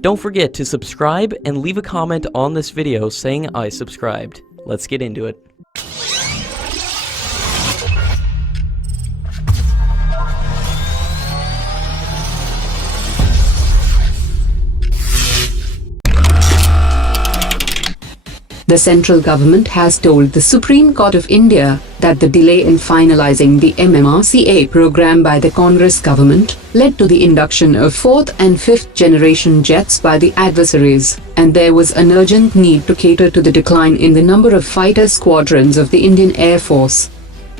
Don't forget to subscribe and leave a comment on this video saying I subscribed. Let's get into it. The central government has told the Supreme Court of India that the delay in finalizing the MMRCA program by the Congress government led to the induction of 4th and 5th generation jets by the adversaries, and there was an urgent need to cater to the decline in the number of fighter squadrons of the Indian Air Force.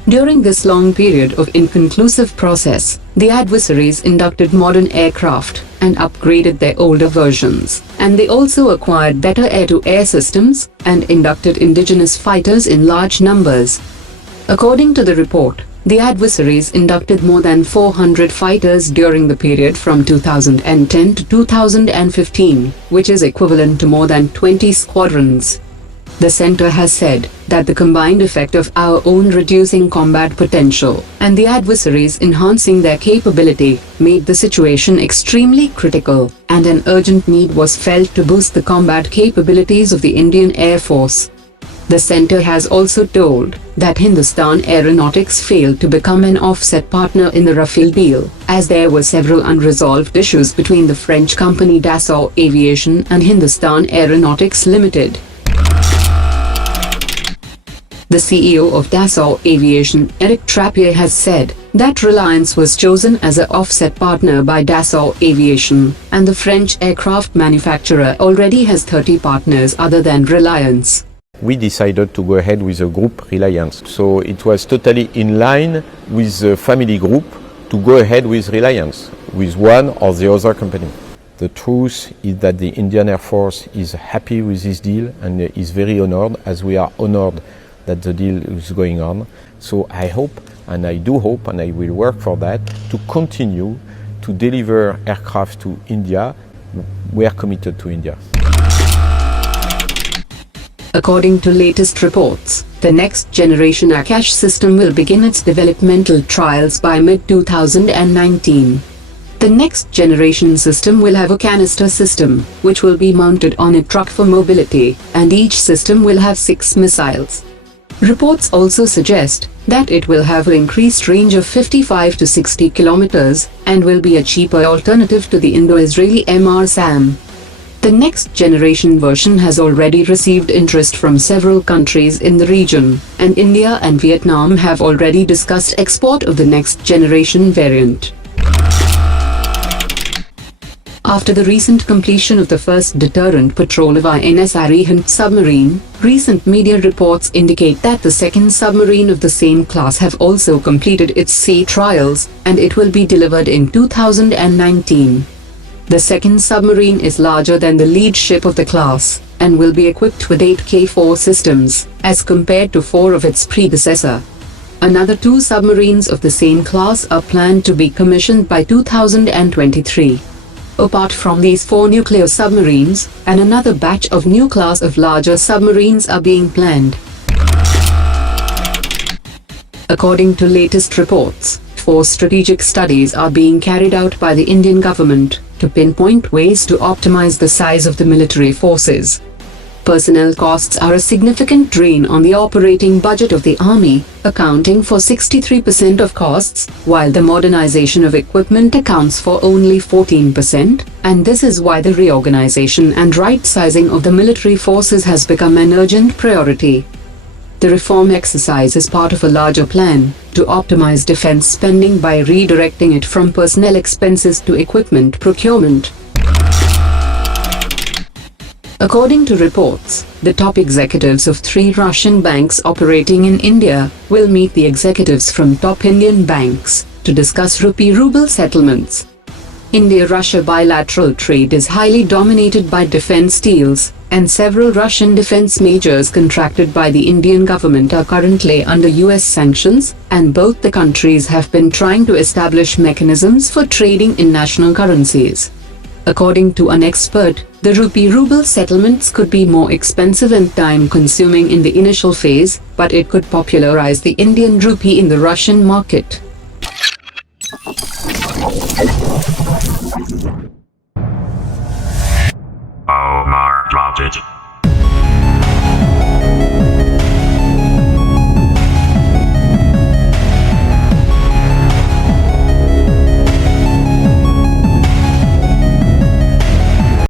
During this long period of inconclusive process, the adversaries inducted modern aircraft and upgraded their older versions, and they also acquired better air-to-air systems and inducted indigenous fighters in large numbers. According to the report, the adversaries inducted more than 400 fighters during the period from 2010 to 2015, which is equivalent to more than 20 squadrons. The center has said that the combined effect of our own reducing combat potential and the adversaries enhancing their capability made the situation extremely critical, and an urgent need was felt to boost the combat capabilities of the Indian Air Force. The center has also told that Hindustan Aeronautics failed to become an offset partner in the Rafale deal, as there were several unresolved issues between the French company Dassault Aviation and Hindustan Aeronautics Limited. The CEO of Dassault Aviation, Eric Trappier, has said that Reliance was chosen as an offset partner by Dassault Aviation, and the French aircraft manufacturer already has 30 partners other than Reliance. We decided to go ahead with the group Reliance, so it was totally in line with the family group to go ahead with Reliance, with one or the other company. The truth is that the Indian Air Force is happy with this deal and is very honored, as we are honored that the deal is going on. So I hope, and I do hope, and I will work for that, to continue to deliver aircraft to India. We are committed to India. According to latest reports, the next generation Akash system will begin its developmental trials by mid-2019. The next generation system will have a canister system, which will be mounted on a truck for mobility, and each system will have 6 missiles. Reports also suggest that it will have an increased range of 55 to 60 kilometers and will be a cheaper alternative to the Indo-Israeli MMRCA. The next generation version has already received interest from several countries in the region, and India and Vietnam have already discussed export of the next generation variant. After the recent completion of the first deterrent patrol of INS Arihant submarine, recent media reports indicate that the second submarine of the same class have also completed its sea trials, and it will be delivered in 2019. The second submarine is larger than the lead ship of the class, and will be equipped with 8 K4 systems, as compared to 4 of its predecessor. Another 2 submarines of the same class are planned to be commissioned by 2023. Apart from these 4 nuclear submarines, and another batch of new class of larger submarines are being planned. According to latest reports, 4 strategic studies are being carried out by the Indian government to pinpoint ways to optimize the size of the military forces. Personnel costs are a significant drain on the operating budget of the army, accounting for 63% of costs, while the modernization of equipment accounts for only 14%, and this is why the reorganization and right-sizing of the military forces has become an urgent priority. The reform exercise is part of a larger plan to optimize defense spending by redirecting it from personnel expenses to equipment procurement. According to reports, the top executives of 3 Russian banks operating in India will meet the executives from top Indian banks to discuss rupee-ruble settlements. India-Russia bilateral trade is highly dominated by defense deals, and several Russian defense majors contracted by the Indian government are currently under US sanctions, and both the countries have been trying to establish mechanisms for trading in national currencies. According to an expert, the rupee-ruble settlements could be more expensive and time-consuming in the initial phase, but it could popularize the Indian rupee in the Russian market.